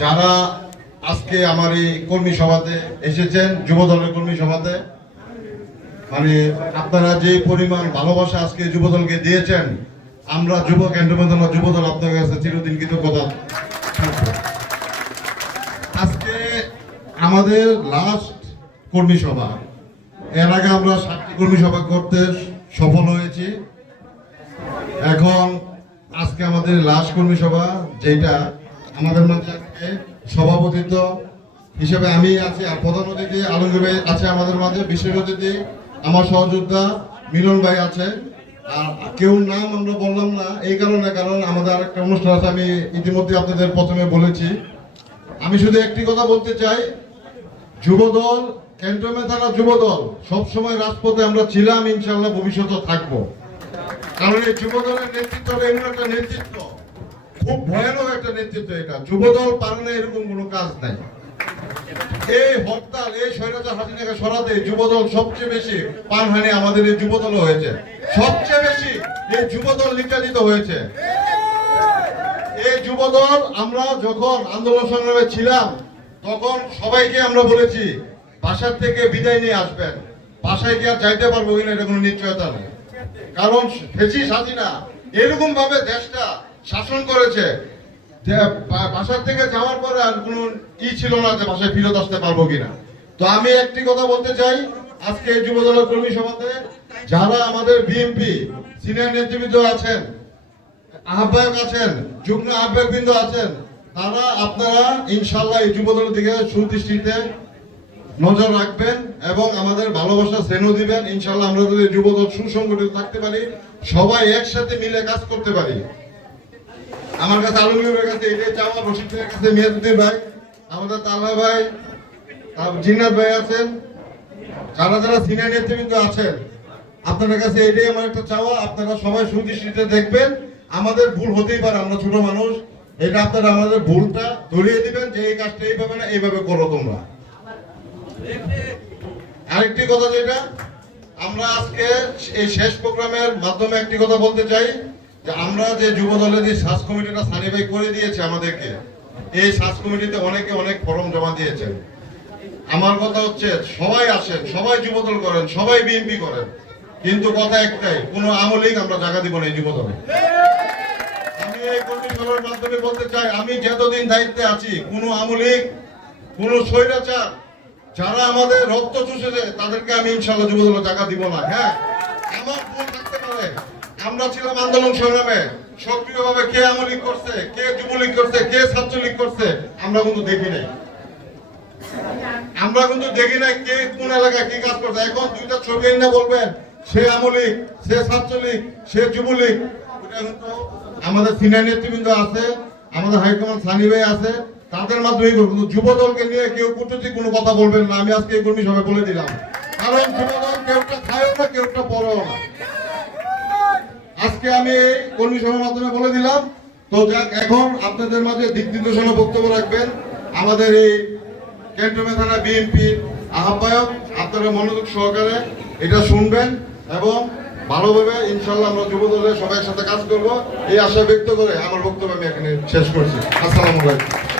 যারা আজকে আমার এই কর্মী সভাতে এসেছেন, যুব দলের কর্মী সভাতে, মানে আপনারা যে পরিমাণ ভালোবাসা আজকে যুব দলকে দিয়েছেন, আমরা যুব ক্যান্টনমেন্ট যুব দল আপনাদের কাছে চিরদিন কৃতজ্ঞতা। আজকে আমাদের লাস্ট কর্মী সভা, এর আগে আমরা 7টি কর্মী সভা করতে সফল হয়েছি। এখন আজকে আমাদের লাস্ট কর্মী সভা, যেটা আমাদের মাঝে আজকে সভাপতিত্ব হিসেবে আমি আছি, আর প্রধান অতিথি আলমগীর ভাই আছে আমাদের মাঝে, বিশেষ অতিথি আমার সহযোদ্ধা মিলন ভাই আছে। আর কেউ নাম আমরা বললাম না এই কারণে, কারণ আমাদের আরেকটা অনুষ্ঠান আছে, আমি ইতিমধ্যে আপনাদের প্রথমে বলেছি। আমি শুধু একটি কথা বলতে চাই, যুবদল, ক্যান্টনমেন্ট থানা যুবদল সবসময় রাজপথে আমরা ছিলাম, ইনশাআল্লাহ ভবিষ্যতে থাকবো। কারণ এই যুবদলের নেতৃত্ব এমন একটা নেতৃত্ব, খুব ভয়ানক একটা নেতৃত্ব। এটা যুবদল পারে না, এরকম কোনো কাজ নাই। এই হরতাল, এই স্বৈরাচার হাসিনাকে সরাতে যুবদল সবচেয়ে বেশি প্রাণহানি আমাদের এই যুবদল হয়েছে, সবচেয়ে বেশি এই যুবদল নির্যাতিত হয়েছে। এই যুবদল আমরা যখন আন্দোলন সংগ্রামে ছিলাম, তখন সবাইকে আমরা বলেছি বাসার থেকে বিদায় নিয়ে আসবেন, বাসায় কি আর যাইতে পারবো কিনা এটা কোনো নিশ্চয়তা নেই। কারণ ফ্যাসিস্ট হাসিনা এরকম ভাবে দেশটা শাসন করেছে, বাসার থেকে যাওয়ার পরে আর কোনো ছিল না যে বাসায় ফিরত আসতে পারবো কিনা। তো আমি একটি কথা বলতে চাই, আজকে যুব দলের কর্মী সভাতে যারা আমাদের বিএনপি সিনিয়র নেতৃবৃন্দ আছেন, আহ্বায়ক আছেন, যুগ্ম আহ্বায়ক বৃন্দ আছেন, তারা আপনারা ইনশাআল্লাহ এই যুব দলের দিকে সুদৃষ্টিতে নজর রাখবেন এবং আমাদের ভালোবাসা স্নেহ দিবেন। ইনশাআল্লাহ আমরা যদি যুব দল সুসংগঠিত থাকতে পারি, সবাই একসাথে মিলে কাজ করতে পারি। আমার কাছে আলমগীরের কাছে এটাই চাওয়া, রশিদের কাছে মিয়াজুদ্দিন ভাই, আমাদের তালহা ভাই, জিন্নাত ভাই আছেন, যারা যারা সিনিয়র নেতৃবৃন্দ আছেন, আপনাদের কাছে এটাই আমার একটা চাওয়া, আপনারা সবাই সুদৃষ্টিতে দেখবেন। আমাদের ভুল হতেই পারে, আমরা ছোট মানুষ, এটা আপনারা আমাদের ভুলটা ধরিয়ে দিবেন যে এই কাজটা এইভাবে না, এইভাবে করো তোমরা। আরেকটি কথা, যেটা আমরা আজকে এই শেষ প্রোগ্রামের মাধ্যমে একটি কথা বলতে চাই, যে আমরা যে যুব দলের যে সার্চ কমিটিটা সানি ভাই করে দিয়েছে আমাদেরকে, এই সার্চ কমিটিতে অনেকে অনেক ফর্ম জমা দিয়েছেন। আমার কথা হচ্ছে সবাই আসেন, সবাই যুবদল করেন, সবাই বিএনপি করেন, কিন্তু কথা একটাই, কোনো আওয়ামী লীগ আমরা জায়গা দিব না এই যুবদলে। আমি এই কর্মী সভার মাধ্যমে বলতে চাই, আমি যতদিন দায়িত্বে আছি, কোনো আওয়ামী লীগ, কোনো স্বৈরাচার যারা আমাদের রক্ত চুষেছে, তাদেরকে আমি ইনশাআল্লাহ যুবদলে জায়গা দিব না। হ্যাঁ, আমার ভুল থাকতে পারে, আমরা ছিলাম আন্দোলন সংগ্রামে সক্রিয়ভাবে, কে আওয়ামী লীগ করছে, কে যুবলীগ করছে, কে ছাত্রলীগ করছে, আমরা কিন্তু দেখি নাই। আমরা কিন্তু দেখি নাই কে কোন এলাকায় কি কাজ করছে। এখন দুইটা ছবি এনে বলবেন সে আওয়ামী লীগ, সে ছাত্রলীগ, সে যুবলীগ, ওটা কিন্তু আমাদের সিনিয়র নেতৃবৃন্দ আছে, আমাদের হাইকমান্ড সানি ভাই আছে, তাদের মাধ্যমে কিন্তু যুব দলকে নিয়ে কেউ কটূক্তি কোনো কথা বলবেন না। আমি আজকে এই কর্মী সভায় বলে দিলাম, কারণ যুব দল কেউটা খায়ও না, কেউটা পড়েও না। আজকে আমি এই কর্মী সভার মাধ্যমে বলে দিলাম। তো যাক, এখন আপনাদের মাঝে দিক নির্দেশনা বক্তব্য রাখবেন আমাদের এই ক্যান্টনমেন্ট থানা বিএনপির আহ্বায়ক। আপনারা মনোযোগ সহকারে এটা শুনবেন এবং ভালোভাবে ইনশাআল্লাহ আমরা যুব দলের সবাই সাথে কাজ করব, এই আশা ব্যক্ত করে আমার বক্তব্য আমি এখানে শেষ করছি। আসসালামু আলাইকুম।